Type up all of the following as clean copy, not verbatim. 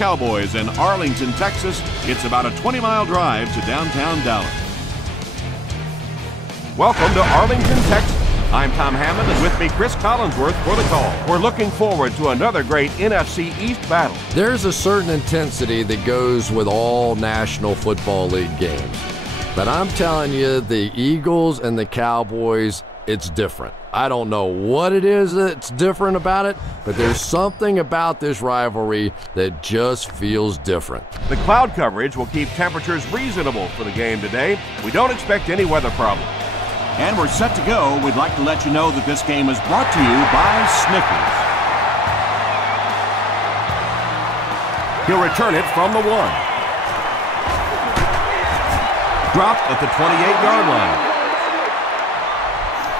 Cowboys in Arlington, Texas. It's about a 20-mile drive to downtown Dallas. Welcome to Arlington, Texas. I'm Tom Hammond, and with me, Chris Collinsworth for the call. We're looking forward to another great NFC East battle. There's a certain intensity that goes with all National Football League games. But I'm telling you, the Eagles and the Cowboys, it's different. I don't know what it is that's different about it, but there's something about this rivalry that just feels different. The cloud coverage will keep temperatures reasonable for the game today. We don't expect any weather problems. And we're set to go. We'd like to let you know that this game is brought to you by Snickers. He'll return it from the 1. Dropped at the 28-yard line.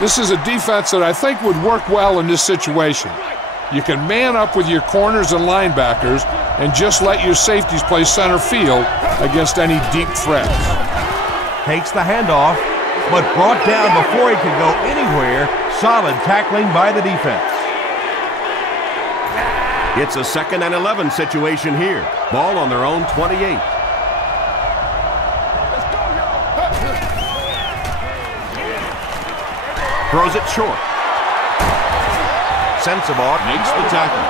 This is a defense that I think would work well in this situation. You can man up with your corners and linebackers and just let your safeties play center field against any deep threats. Takes the handoff, but brought down before he could go anywhere. Solid tackling by the defense. It's a 2nd and 11 situation here. Ball on their own 28. Throws it short. Sensabaugh makes the tackle.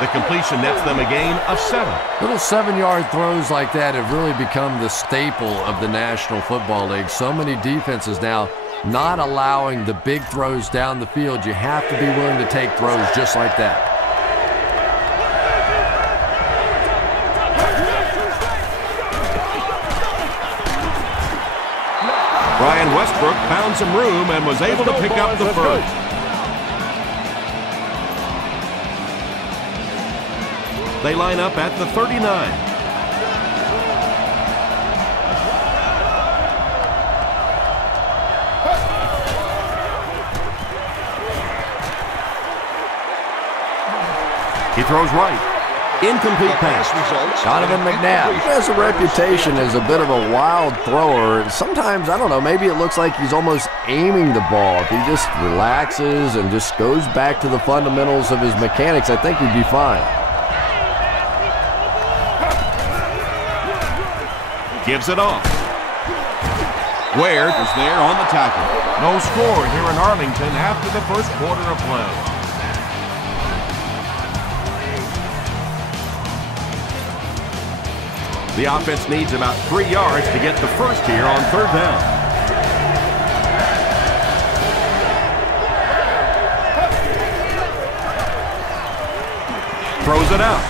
The completion nets them a gain of 7. Little 7-yard throws like that have really become the staple of the National Football League. So many defenses now not allowing the big throws down the field. You have to be willing to take throws just like that. Brian Westbrook found some room and was able to pick up the first. They line up at the 39. He throws right. Incomplete pass. Donovan McNabb. He has a reputation as a bit of a wild thrower. Sometimes, I don't know, maybe it looks like he's almost aiming the ball. If he just relaxes and just goes back to the fundamentals of his mechanics, I think he'd be fine. Gives it off. Ware is there on the tackle. No score here in Arlington after the first quarter of play. The offense needs about 3 yards to get the first here on 3rd down. Throws it out.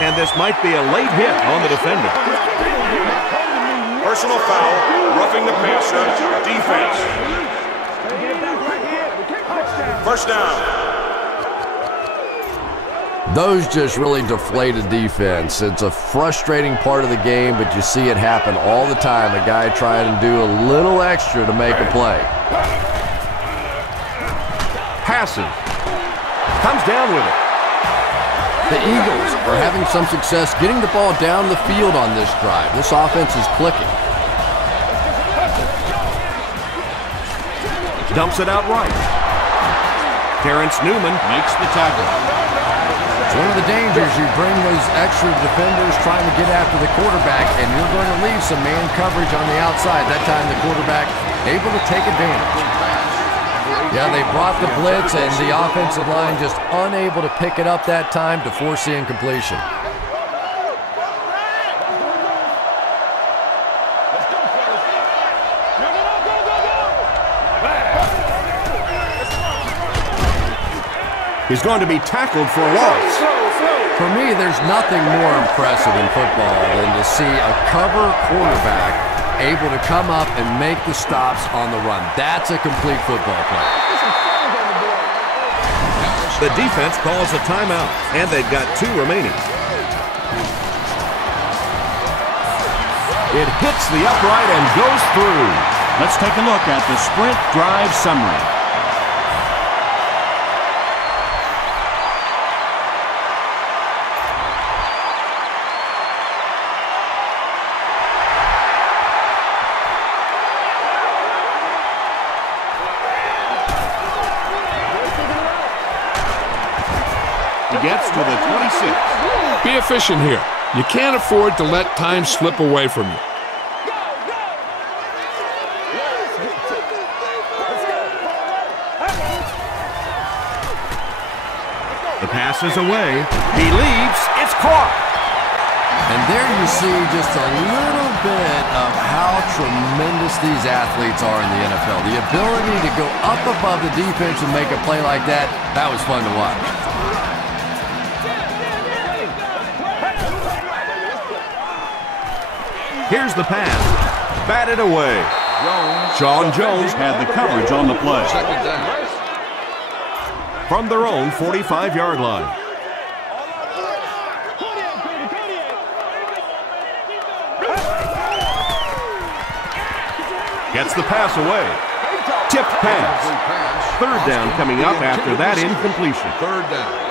And this might be a late hit on the defender. Personal foul, roughing the passer, defense. First down. Those just really deflated defense. It's a frustrating part of the game, but you see it happen all the time. A guy trying to do a little extra to make a play. Passes. Comes down with it. The Eagles are having some success getting the ball down the field on this drive. This offense is clicking. Dumps it out right. Terrence Newman makes the tackle. It's one of the dangers. You bring those extra defenders trying to get after the quarterback, and you're going to leave some man coverage on the outside. That time the quarterback able to take advantage. Yeah, they brought the blitz, and the offensive line just unable to pick it up that time to force the incompletion. He's going to be tackled for a loss. For me, there's nothing more impressive in football than to see a cover quarterback able to come up and make the stops on the run. That's a complete football play. The defense calls a timeout, and they've got 2 remaining. It hits the upright and goes through. Let's take a look at the sprint drive summary. He gets to the 26. Be efficient here. You can't afford to let time slip away from you. The pass is away. He leaps. It's caught. And there you see just a little bit of how tremendous these athletes are in the NFL. The ability to go up above the defense and make a play like that, that was fun to watch. Here's the pass. Batted away. Sean Jones Had the coverage on the play. from their own 45-yard line. Gets the pass away. Tipped pass. Third down coming up after that incompletion. Third down.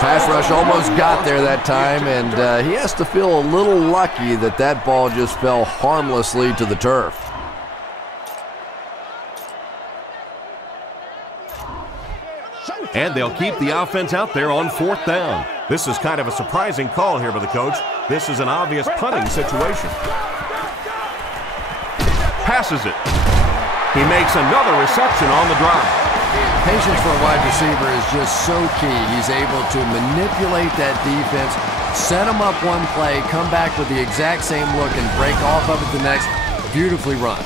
Pass rush almost got there that time, and he has to feel a little lucky that that ball just fell harmlessly to the turf. And they'll keep the offense out there on fourth down. This is kind of a surprising call here by the coach. This is an obvious punting situation. Passes it. He makes another reception on the drive. Patience for a wide receiver is just so key. He's able to manipulate that defense, set them up one play, come back with the exact same look, and break off of it the next. Beautifully run.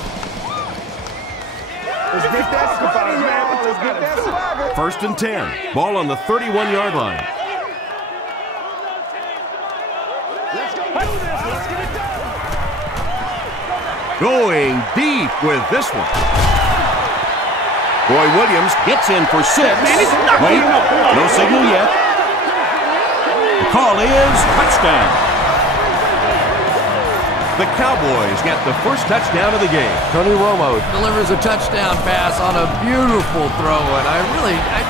Let's get that swagger, man. Let's get that swagger. First and 10. Ball on the 31-yard line. Let's go do this. Let's get it done. Going deep with this one. Roy Williams gets in for 6. Wait, no signal yet. The call is touchdown. The Cowboys get the first touchdown of the game. Tony Romo delivers a touchdown pass on a beautiful throw, and I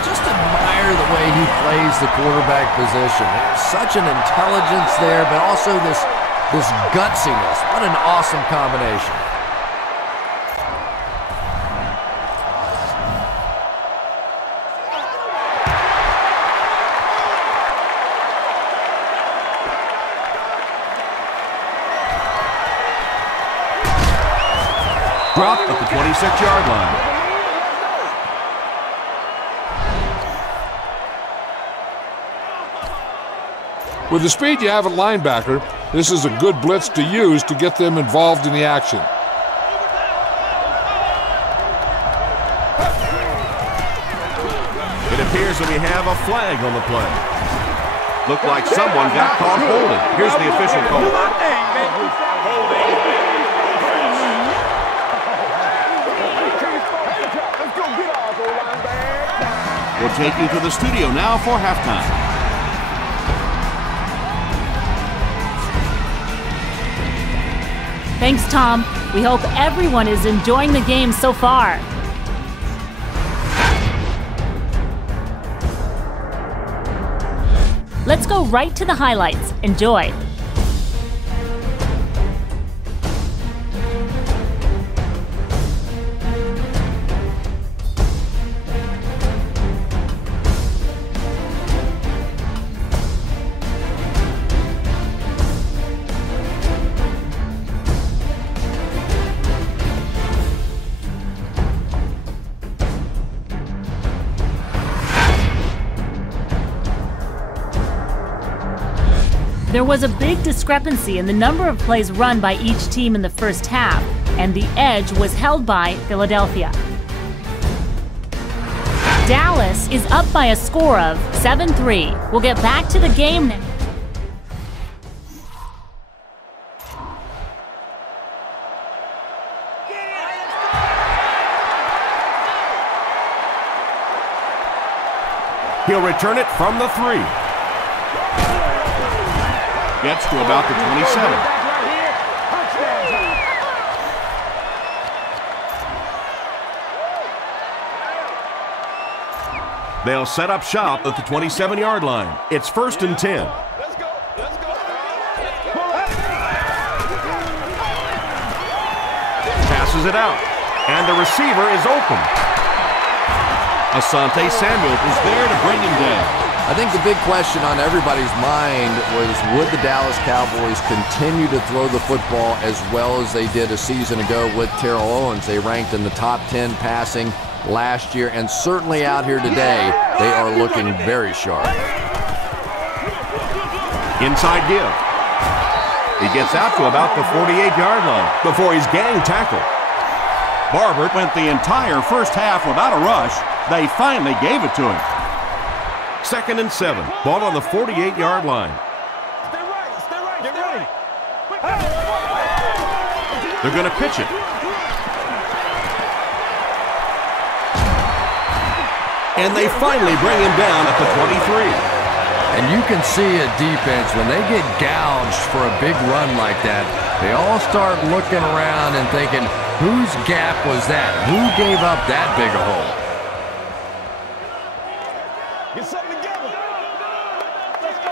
just admire the way he plays the quarterback position. There's such an intelligence there, but also this gutsiness. What an awesome combination. Dropped at the 26-yard line. With the speed you have at linebacker, this is a good blitz to use to get them involved in the action. It appears that we have a flag on the play. Looked like someone got caught holding. Here's the official call. We'll take you to the studio now for halftime. Thanks, Tom. We hope everyone is enjoying the game so far. Let's go right to the highlights. Enjoy. There was a big discrepancy in the number of plays run by each team in the first half, and the edge was held by Philadelphia. Dallas is up by a score of 7-3. We'll get back to the game now. He'll return it from the 3. Gets to about the 27. They'll set up shop at the 27-yard line. It's 1st and 10. Let's go. Let's go. Passes it out, and the receiver is open. Asante Samuel is there to bring him down. I think the big question on everybody's mind was, would the Dallas Cowboys continue to throw the football as well as they did a season ago with Terrell Owens? They ranked in the top 10 passing last year, and certainly out here today, they are looking very sharp. Inside give. He gets out to about the 48-yard line before he's gang tackled. Barber went the entire first half without a rush. They finally gave it to him. 2nd and 7. Ball on the 48-yard line. Stay right. Get ready. They're going to pitch it. And they finally bring him down at the 23. And you can see a defense, when they get gouged for a big run like that, they all start looking around and thinking, whose gap was that? Who gave up that big a hole? Get something together. Let's go.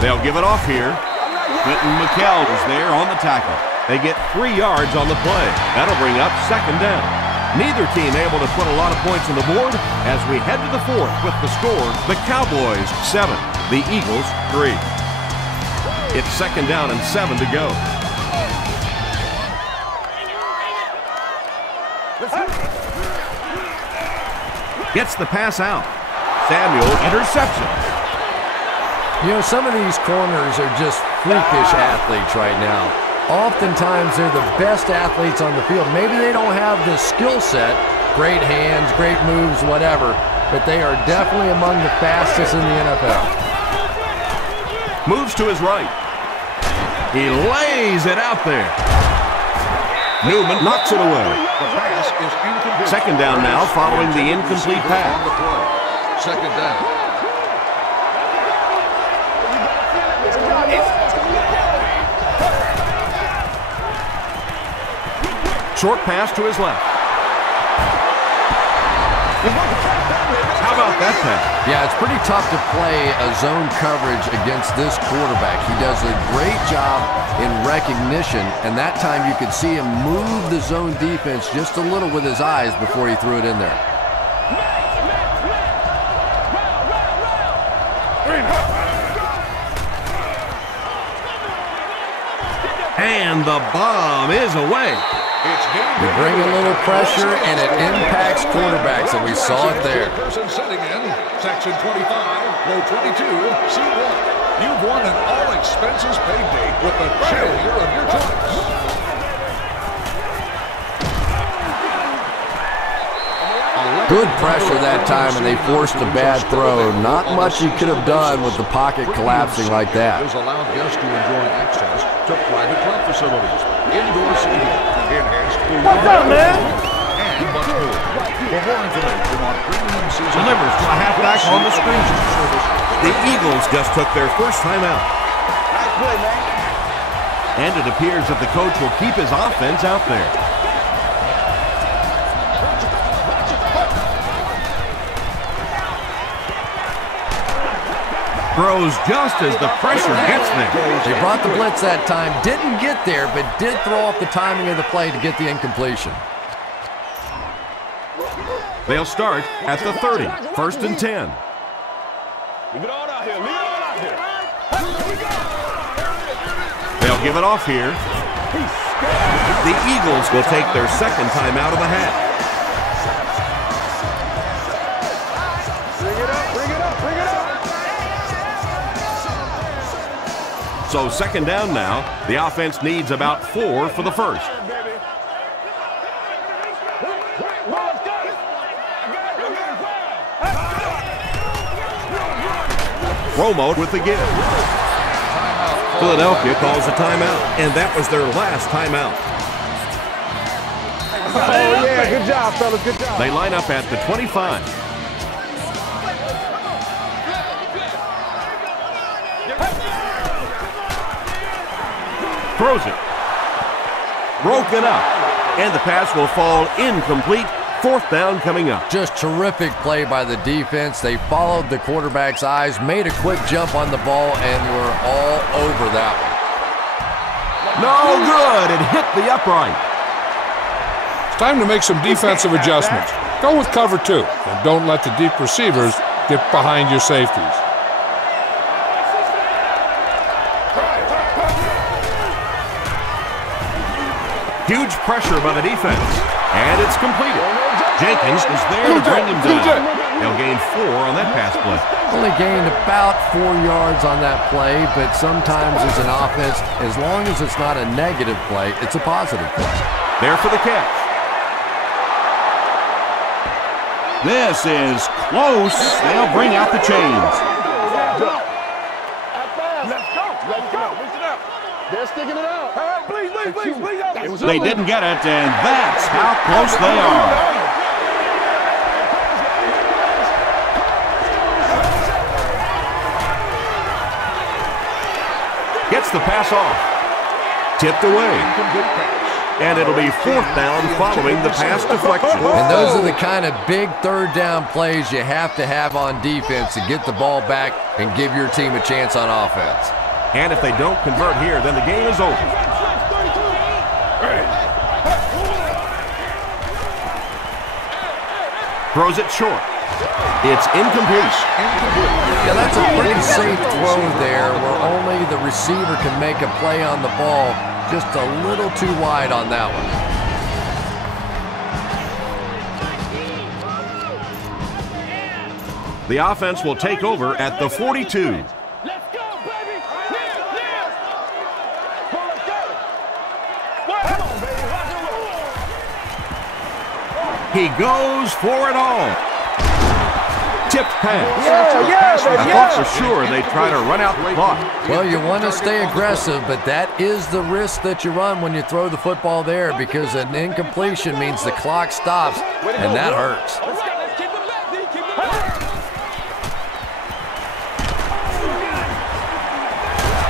They'll give it off here. Quentin McKell is there on the tackle. They get 3 yards on the play. That'll bring up 2nd down. Neither team able to put a lot of points on the board as we head to the 4th with the score, the Cowboys 7, the Eagles 3. It's 2nd down and 7 to go. Gets the pass out. Samuel interception. You know, some of these corners are just freakish athletes right now. Oftentimes, they're the best athletes on the field. Maybe they don't have the skill set, great hands, great moves, whatever, but they are definitely among the fastest in the NFL. Moves to his right. He lays it out there. Newman knocks it away. The pass is incomplete. 2nd down now following the incomplete pass. On the play. 2nd down. Short pass to his left. How about that pass? Yeah, it's pretty tough to play a zone coverage against this quarterback. He does a great job in recognition, and that time you could see him move the zone defense just a little with his eyes before he threw it in there. And the bomb is away. You bring a little pressure, and it impacts quarterbacks, and we saw it there. Person sitting in, section 25, row 22, C1. You've won an all-expenses-paid date with the cheerleader of your choice. Good pressure that time, and they forced a bad throw. Not much he could have done with the pocket collapsing like that. Has allowed guests to enjoy access to private club facilities, indoor seating, enhanced food. What's up, man? And much more. For more information on premium season Delivers to a halfback on the screen. The Eagles just took their first time out. Nice play, man. And it appears that the coach will keep his offense out there. Throws just as the pressure gets there. They brought the blitz that time, didn't get there, but did throw off the timing of the play to get the incompletion. They'll start at the 30, 1st and 10. Leave it all out here. Leave it all out here. They'll give it off here. The Eagles will take their 2nd time out of the half. Bring it up, bring it up, bring it up. So 2nd down now. The offense needs about 4 for the 1st. Romo with the give. Philadelphia calls a timeout, and that was their last timeout. Oh, yeah, good job, fellas, good job. They line up at the 25. Throws it. Broken up. And the pass will fall incomplete 4th down coming up. Just terrific play by the defense. They followed the quarterback's eyes, made a quick jump on the ball, and were all over that one. No good. It hit the upright. It's time to make some defensive adjustments. Go with cover 2, and don't let the deep receivers get behind your safeties. Huge pressure by the defense, and it's completed. Jenkins is there to bring him down. They'll gain 4 on that pass play. Only gained about 4 yards on that play, but sometimes as an offense, as long as it's not a negative play, it's a positive play. There for the catch. This is close. They'll bring out the chains. Let's go. Listen up. They're sticking it out. Please. They didn't get it, and that's how close they are. Gets the pass off. Tipped away. And it'll be 4th down following the pass deflection. And those are the kind of big 3rd down plays you have to have on defense to get the ball back and give your team a chance on offense. And if they don't convert here, then the game is over. Throws it short. It's incomplete. Yeah, that's a pretty safe throw there where only the receiver can make a play on the ball. Just a little too wide on that one. The offense will take over at the 42. Let's go, baby. Come on, baby. He goes for it all. Tipped pass. I thought for sure they'd try to run out the clock. Well, you want to stay aggressive, but that is the risk that you run when you throw the football there, because an incompletion means the clock stops, and that hurts.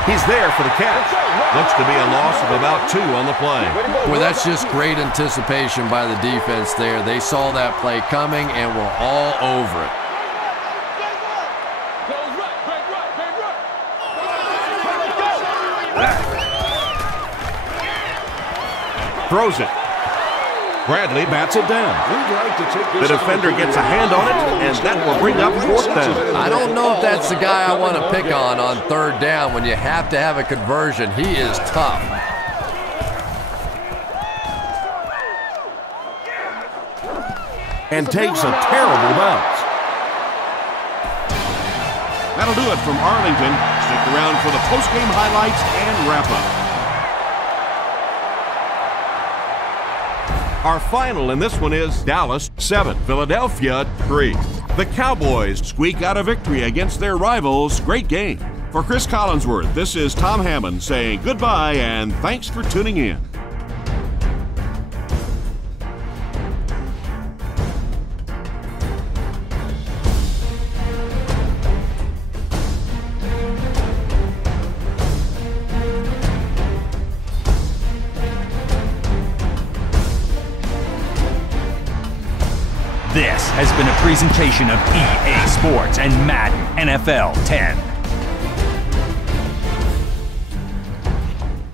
He's there for the catch. Looks to be a loss of about 2 on the play. Well, that's just great anticipation by the defense there. They saw that play coming and were all over it. Throws it. Bradley bats it down. The defender gets a hand on it, and that will bring up 4th down. I don't know if that's the guy I want to pick on 3rd down when you have to have a conversion. He is tough. And takes a terrible bounce. That'll do it from Arlington. Stick around for the post-game highlights and wrap-up. Our final in this one is Dallas 7, Philadelphia 3. The Cowboys squeak out a victory against their rivals. Great game. For Chris Collinsworth, this is Tom Hammond saying goodbye and thanks for tuning in. This has been a presentation of EA Sports and Madden NFL 10.